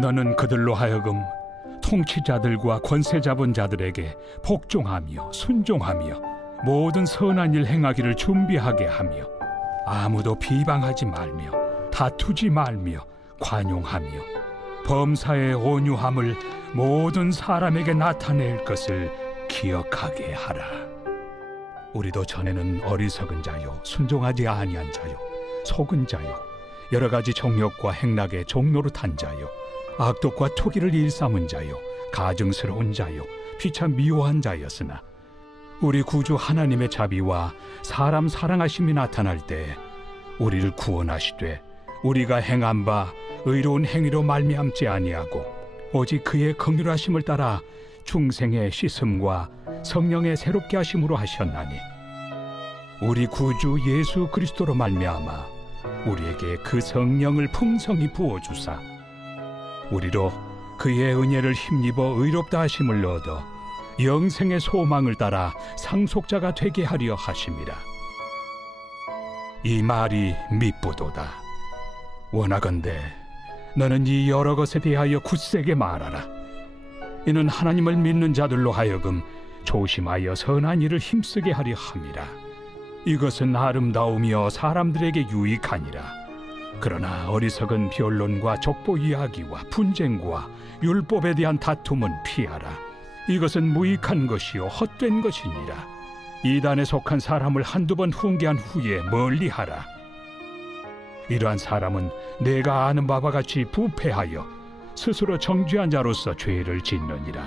너는 그들로 하여금 통치자들과 권세 잡은 자들에게 복종하며 순종하며 모든 선한 일 행하기를 준비하게 하며 아무도 비방하지 말며 다투지 말며 관용하며 범사의 온유함을 모든 사람에게 나타낼 것을 기억하게 하라. 우리도 전에는 어리석은 자요 순종하지 아니한 자요 속은 자요 여러 가지 정욕과 행락의 종노릇한 자요 악독과 투기를 일삼은 자요 가증스러운 자요 피차 미워한 자였으나 우리 구주 하나님의 자비와 사람 사랑하심이 나타날 때 우리를 구원하시되 우리가 행한 바 의로운 행위로 말미암지 아니하고 오직 그의 긍휼하심을 따라 중생의 씻음과 성령의 새롭게 하심으로 하셨나니 우리 구주 예수 그리스도로 말미암아 우리에게 그 성령을 풍성히 부어주사 우리로 그의 은혜를 힘입어 의롭다 하심을 얻어 영생의 소망을 따라 상속자가 되게 하려 하심이라. 이 말이 미쁘도다. 원하건대 너는 이 여러 것에 대하여 굳세게 말하라. 이는 하나님을 믿는 자들로 하여금 조심하여 선한 일을 힘쓰게 하려 함이라. 이것은 아름다우며 사람들에게 유익하니라. 그러나 어리석은 변론과 족보 이야기와 분쟁과 율법에 대한 다툼은 피하라. 이것은 무익한 것이요 헛된 것이니라. 이단에 속한 사람을 한두 번 훈계한 후에 멀리하라. 이러한 사람은 내가 아는 바와 같이 부패하여 스스로 정죄한 자로서 죄를 짓느니라.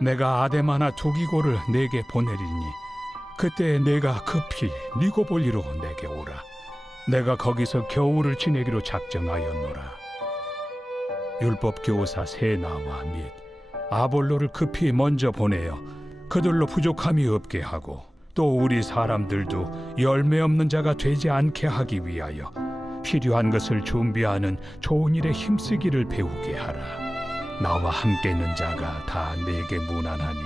내가 아데마나 두기고를 내게 보내리니 그때 내가 급히 니고볼리로 내게 오라. 내가 거기서 겨울을 지내기로 작정하였노라. 율법 교사 세나와 및 아볼로를 급히 먼저 보내어 그들로 부족함이 없게 하고 또 우리 사람들도 열매 없는 자가 되지 않게 하기 위하여 필요한 것을 준비하는 좋은 일에 힘쓰기를 배우게 하라. 나와 함께 있는 자가 다 내게 무난하니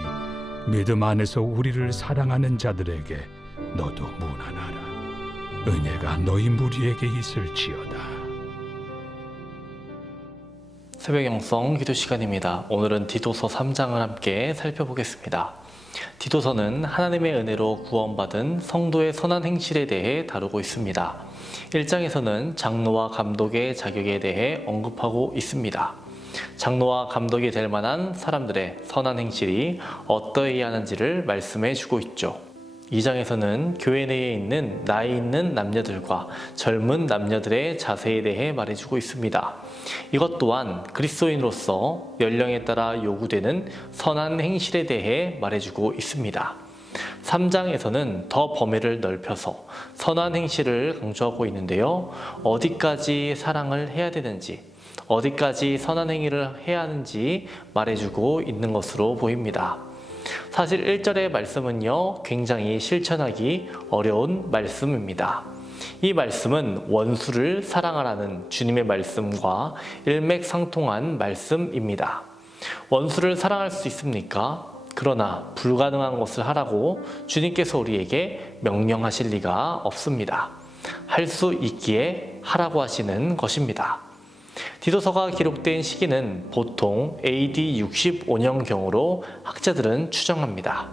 믿음 안에서 우리를 사랑하는 자들에게 너도 무난하라. 은혜가 너희 무리에게 있을지어다. 새벽 영성 기도 시간입니다. 오늘은 디도서 3장을 함께 살펴보겠습니다. 디도서는 하나님의 은혜로 구원받은 성도의 선한 행실에 대해 다루고 있습니다. 1장에서는 장로와 감독의 자격에 대해 언급하고 있습니다. 장로와 감독이 될 만한 사람들의 선한 행실이 어떠해야 하는지를 말씀해 주고 있죠. 2장에서는 교회 내에 있는 나이 있는 남녀들과 젊은 남녀들의 자세에 대해 말해주고 있습니다. 이것 또한 그리스도인으로서 연령에 따라 요구되는 선한 행실에 대해 말해주고 있습니다. 3장에서는 더 범위를 넓혀서 선한 행실을 강조하고 있는데요. 어디까지 사랑을 해야 되는지, 어디까지 선한 행위를 해야 하는지 말해주고 있는 것으로 보입니다. 사실 1절의 말씀은요, 굉장히 실천하기 어려운 말씀입니다. 이 말씀은 원수를 사랑하라는 주님의 말씀과 일맥상통한 말씀입니다. 원수를 사랑할 수 있습니까? 그러나 불가능한 것을 하라고 주님께서 우리에게 명령하실 리가 없습니다. 할 수 있기에 하라고 하시는 것입니다. 디도서가 기록된 시기는 보통 AD 65년경으로 학자들은 추정합니다.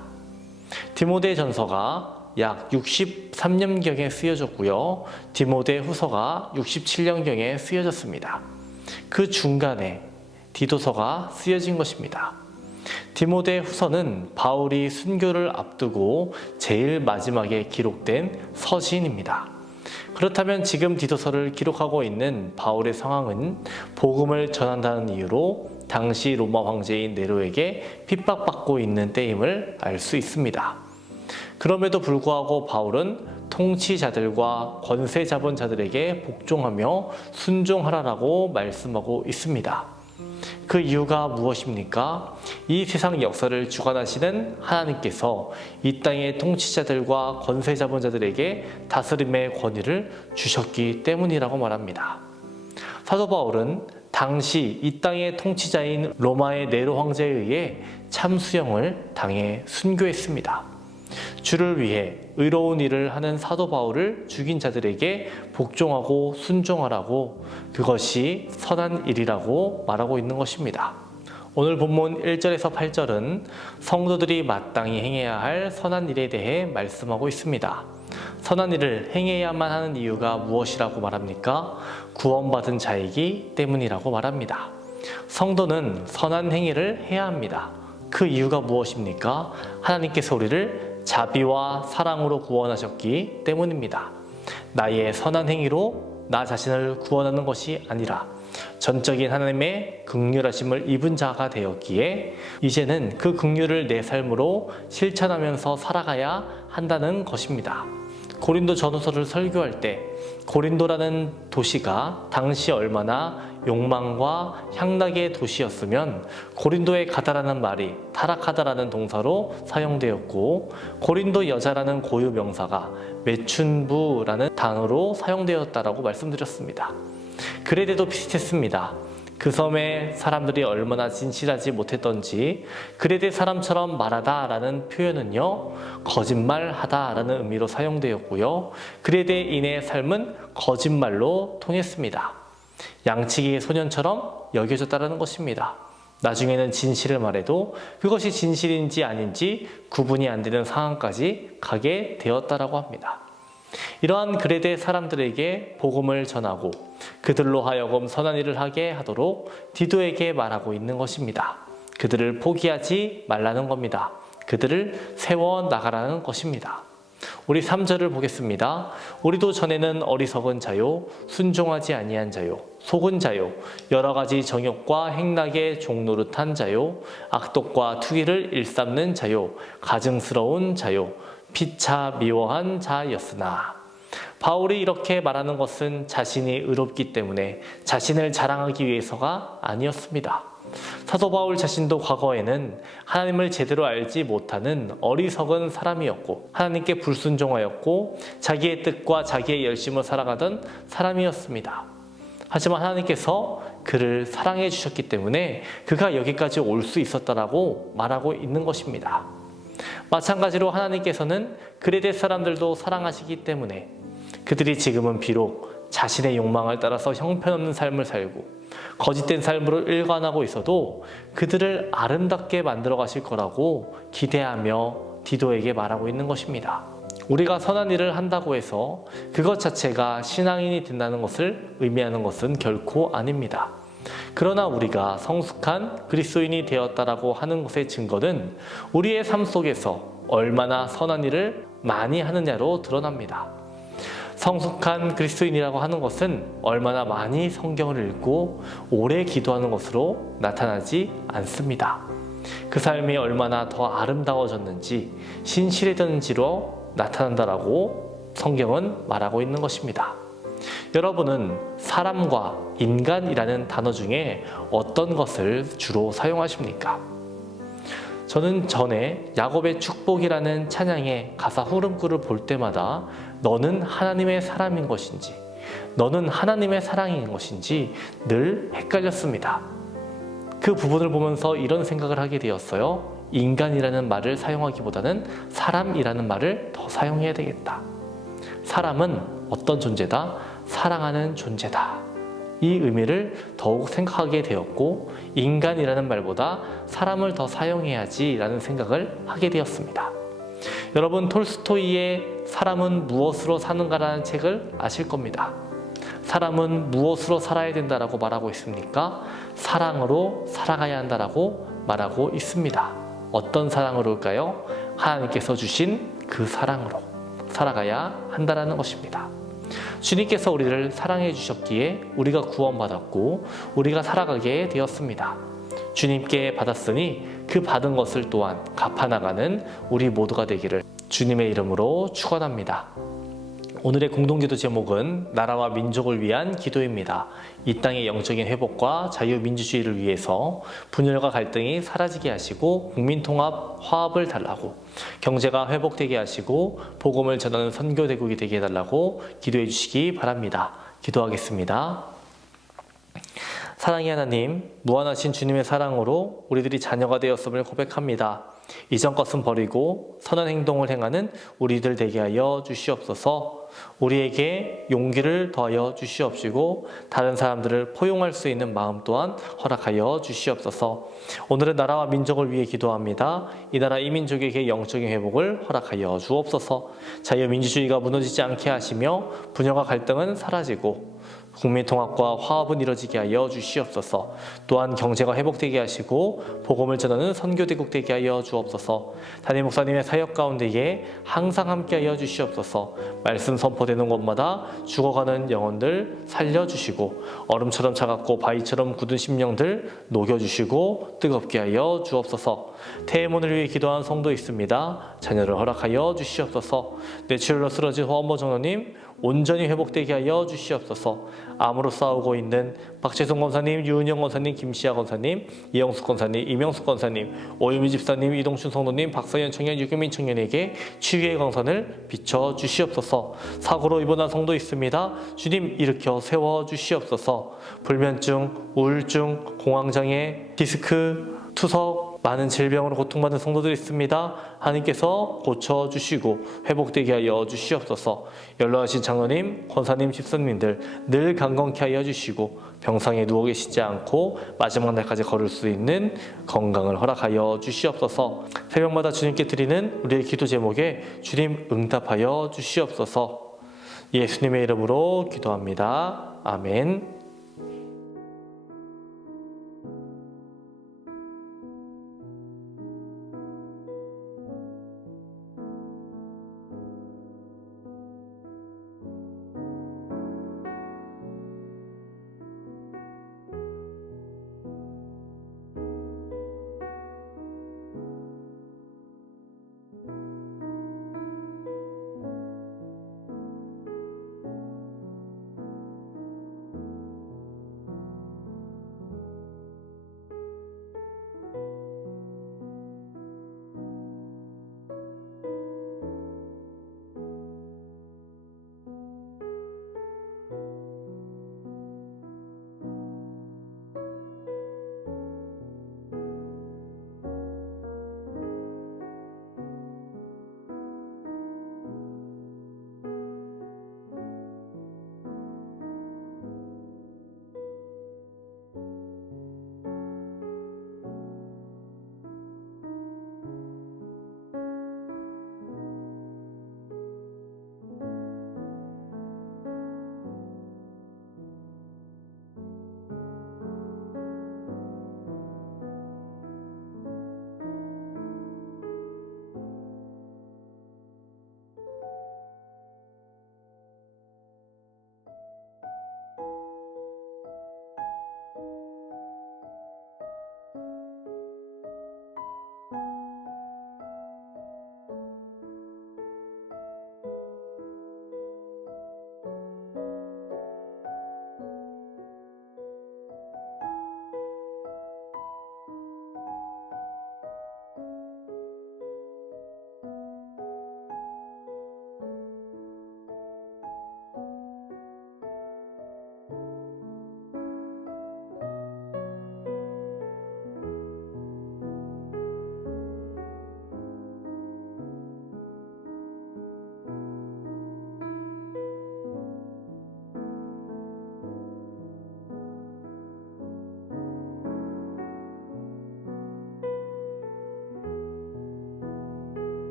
디모데전서가 약 63년경에 쓰여졌고요. 디모데후서가 67년경에 쓰여졌습니다. 그 중간에 디도서가 쓰여진 것입니다. 디모데후서는 바울이 순교를 앞두고 제일 마지막에 기록된 서신입니다. 그렇다면 지금 디도서를 기록하고 있는 바울의 상황은 복음을 전한다는 이유로 당시 로마 황제인 네로에게 핍박받고 있는 때임을 알 수 있습니다. 그럼에도 불구하고 바울은 통치자들과 권세 잡은 자들에게 복종하며 순종하라라고 말씀하고 있습니다. 그 이유가 무엇입니까? 이 세상 역사를 주관하시는 하나님께서 이 땅의 통치자들과 권세 잡은 자들에게 다스림의 권위를 주셨기 때문이라고 말합니다. 사도 바울은 당시 이 땅의 통치자인 로마의 네로 황제에 의해 참수형을 당해 순교했습니다. 주를 위해 의로운 일을 하는 사도 바울을 죽인 자들에게 복종하고 순종하라고, 그것이 선한 일이라고 말하고 있는 것입니다. 오늘 본문 1절에서 8절은 성도들이 마땅히 행해야 할 선한 일에 대해 말씀하고 있습니다. 선한 일을 행해야만 하는 이유가 무엇이라고 말합니까? 구원받은 자이기 때문이라고 말합니다. 성도는 선한 행위를 해야 합니다. 그 이유가 무엇입니까? 하나님께서 우리를 자비와 사랑으로 구원하셨기 때문입니다. 나의 선한 행위로 나 자신을 구원하는 것이 아니라 전적인 하나님의 긍휼하심을 입은 자가 되었기에 이제는 그 긍휼을 내 삶으로 실천하면서 살아가야 한다는 것입니다. 고린도 전후서를 설교할 때 고린도라는 도시가 당시 얼마나 욕망과 향락의 도시였으면 고린도에 가다라는 말이 타락하다라는 동사로 사용되었고, 고린도 여자라는 고유 명사가 매춘부라는 단어로 사용되었다라고 말씀드렸습니다. 그레데도 비슷했습니다. 그 섬의 사람들이 얼마나 진실하지 못했던지 그레데 사람처럼 말하다 라는 표현은요, 거짓말하다 라는 의미로 사용되었고요, 그레데인의 삶은 거짓말로 통했습니다. 양치기 소년처럼 여겨졌다는 것입니다. 나중에는 진실을 말해도 그것이 진실인지 아닌지 구분이 안 되는 상황까지 가게 되었다라고 합니다. 이러한 그레데 사람들에게 복음을 전하고 그들로 하여금 선한 일을 하게 하도록 디도에게 말하고 있는 것입니다. 그들을 포기하지 말라는 겁니다. 그들을 세워나가라는 것입니다. 우리 3절을 보겠습니다. 우리도 전에는 어리석은 자요, 순종하지 아니한 자요, 속은 자요, 여러 가지 정욕과 행락의 종노릇한 자요, 악독과 투기를 일삼는 자요, 가증스러운 자요, 피차 미워한 자였으나. 바울이 이렇게 말하는 것은 자신이 의롭기 때문에 자신을 자랑하기 위해서가 아니었습니다. 사도 바울 자신도 과거에는 하나님을 제대로 알지 못하는 어리석은 사람이었고, 하나님께 불순종하였고 자기의 뜻과 자기의 열심으로 살아가던 사람이었습니다. 하지만 하나님께서 그를 사랑해 주셨기 때문에 그가 여기까지 올 수 있었다라고 말하고 있는 것입니다. 마찬가지로 하나님께서는 그레데 사람들도 사랑하시기 때문에 그들이 지금은 비록 자신의 욕망을 따라서 형편없는 삶을 살고 거짓된 삶으로 일관하고 있어도 그들을 아름답게 만들어 가실 거라고 기대하며 디도에게 말하고 있는 것입니다. 우리가 선한 일을 한다고 해서 그것 자체가 신앙인이 된다는 것을 의미하는 것은 결코 아닙니다. 그러나 우리가 성숙한 그리스도인이 되었다라고 하는 것의 증거는 우리의 삶 속에서 얼마나 선한 일을 많이 하느냐로 드러납니다. 성숙한 그리스도인이라고 하는 것은 얼마나 많이 성경을 읽고 오래 기도하는 것으로 나타나지 않습니다. 그 삶이 얼마나 더 아름다워졌는지 신실해졌는지로 나타난다라고 성경은 말하고 있는 것입니다. 여러분은 사람과 인간이라는 단어 중에 어떤 것을 주로 사용하십니까? 저는 전에 야곱의 축복이라는 찬양의 가사 후렴구를 볼 때마다 너는 하나님의 사람인 것인지 너는 하나님의 사랑인 것인지 늘 헷갈렸습니다. 그 부분을 보면서 이런 생각을 하게 되었어요. 인간이라는 말을 사용하기보다는 사람이라는 말을 더 사용해야 되겠다. 사람은 어떤 존재다? 사랑하는 존재다. 이 의미를 더욱 생각하게 되었고, 인간이라는 말보다 사람을 더 사용해야지 라는 생각을 하게 되었습니다. 여러분, 톨스토이의 사람은 무엇으로 사는가라는 책을 아실 겁니다. 사람은 무엇으로 살아야 된다라고 말하고 있습니까? 사랑으로 살아가야 한다라고 말하고 있습니다. 어떤 사랑으로일까요? 하나님께서 주신 그 사랑으로 살아가야 한다라는 것입니다. 주님께서 우리를 사랑해 주셨기에 우리가 구원받았고 우리가 살아가게 되었습니다. 주님께 받았으니 그 받은 것을 또한 갚아나가는 우리 모두가 되기를 주님의 이름으로 축원합니다. 오늘의 공동기도 제목은 나라와 민족을 위한 기도입니다. 이 땅의 영적인 회복과 자유민주주의를 위해서 분열과 갈등이 사라지게 하시고 국민통합, 화합을 달라고, 경제가 회복되게 하시고 복음을 전하는 선교대국이 되게 해달라고 기도해 주시기 바랍니다. 기도하겠습니다. 사랑의 하나님, 무한하신 주님의 사랑으로 우리들이 자녀가 되었음을 고백합니다. 이전 것은 버리고 선한 행동을 행하는 우리들 되게 하여 주시옵소서. 우리에게 용기를 더하여 주시옵시고 다른 사람들을 포용할 수 있는 마음 또한 허락하여 주시옵소서. 오늘은 나라와 민족을 위해 기도합니다. 이 나라 이 민족에게 영적인 회복을 허락하여 주옵소서. 자유민주주의가 무너지지 않게 하시며 분열과 갈등은 사라지고 국민통합과 화합은 이뤄지게 하여 주시옵소서. 또한 경제가 회복되게 하시고 복음을 전하는 선교대국 되게 하여 주옵소서. 담임 목사님의 사역 가운데에 항상 함께 하여 주시옵소서. 말씀 선포되는 곳마다 죽어가는 영혼들 살려주시고 얼음처럼 차갑고 바위처럼 굳은 심령들 녹여주시고 뜨겁게 하여 주옵소서. 태의문을 위해 기도한 성도 있습니다. 자녀를 허락하여 주시옵소서. 뇌출혈로 쓰러진 허원모 장로님 온전히 회복되게 하여 주시옵소서. 암으로 싸우고 있는 박재성 권사님, 유은영 권사님, 김시아 권사님, 이영숙 권사님, 이명숙 권사님, 오유미 집사님, 이동춘 성도님, 박서연 청년, 유규민 청년에게 치유의 광선을 비춰 주시옵소서. 사고로 입원한 성도 있습니다. 주님 일으켜 세워 주시옵소서. 불면증, 우울증, 공황장애, 디스크, 투석, 많은 질병으로 고통받는 성도들이 있습니다. 하나님께서 고쳐주시고 회복되게 하여 주시옵소서. 연로하신 장로님, 권사님, 집사님들 늘 강건케 하여 주시고 병상에 누워 계시지 않고 마지막 날까지 걸을 수 있는 건강을 허락하여 주시옵소서. 새벽마다 주님께 드리는 우리의 기도 제목에 주님 응답하여 주시옵소서. 예수님의 이름으로 기도합니다. 아멘.